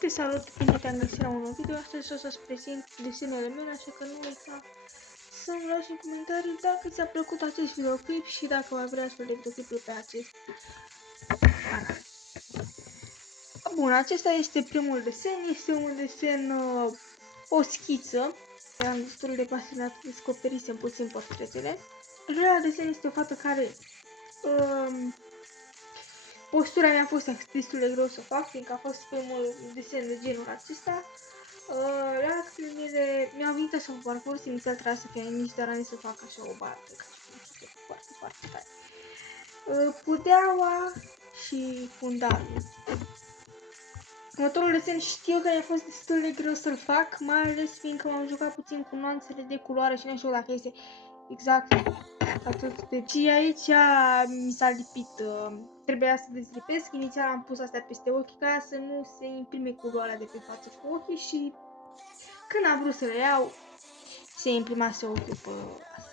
Te salut, bine te-am găsit la un nou video. Astăzi o să-ți prezint desenele mele, așa că nu uita să-mi lași în comentarii dacă ți-a plăcut acest videoclip și dacă mai vrea astfel de videoclipuri pe acest canal. Bun, acesta este primul desen, este un desen, o schiță. Eram destul de pasionat, descoperisem puțin portretele. Al desen este o fată care postura mea a fost destul de greu să o fac, fiindcă a fost primul desen de genul acesta. Reacțiile mi-au venit așa pe parcurs, inițial trebuia să fie nici de rani să fac așa o barbă, ca și foarte, foarte tare. Pudeaua și fundalul. Următorul desen știu că a fost destul de greu să-l fac, mai ales fiindcă m-am jucat puțin cu nuanțele de culoare și nu știu dacă este exact atât. Deci aici mi s-a lipit, trebuia să dezlipesc, inițial am pus astea peste ochi ca să nu se imprime culoarea de pe față cu ochii și când am vrut să le iau, se imprimase ochiul pe asta.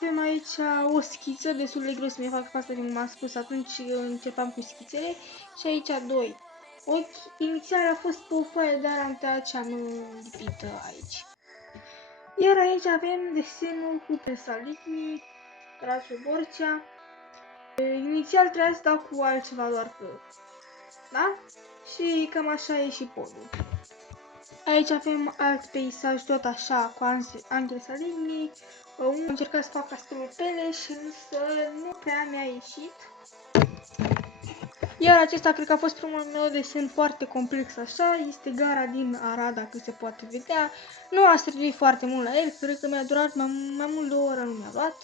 Avem aici o schiță, destul de greu să mi fac asta, cum am spus, atunci începam cu schițele. Și aici doi ochi. Inițial a fost pe o foaie, dar am tăiat și am lipit aici. Iar aici avem desenul cu Pensalinic, Rasul Borcea. Inițial trebuia să dau cu altceva doar că, da? Și cam așa e și podul. Aici avem alt peisaj tot așa cu Angel Salini. Am încercat să fac castelul Peleș, însă nu prea mi-a ieșit. Iar acesta cred că a fost primul meu desen foarte complex așa. Este gara din Arad, dacă se poate vedea. Nu a servit foarte mult la el, cred că mi-a durat mai mult de o oră, nu mi-a luat.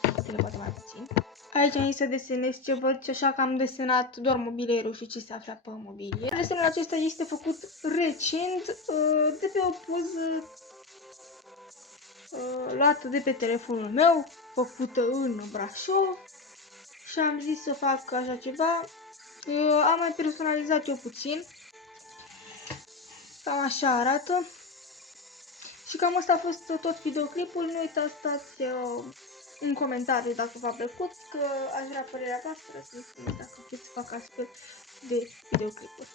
Poate mai puțin. Aici am zis să desenez ce văd, așa că am desenat doar mobilierul și ce se află pe mobilier. Desenul acesta este făcut recent de pe o poză luată de pe telefonul meu, făcută în Brașov și am zis să fac așa ceva. Am mai personalizat eu puțin. Cam așa arată. Și cam asta a fost tot videoclipul. Nu uitați să dați un comentariu dacă v-a plăcut, că aș vrea părerea voastră, să-mi spuneți dacă vreți să fac astfel de videoclipuri.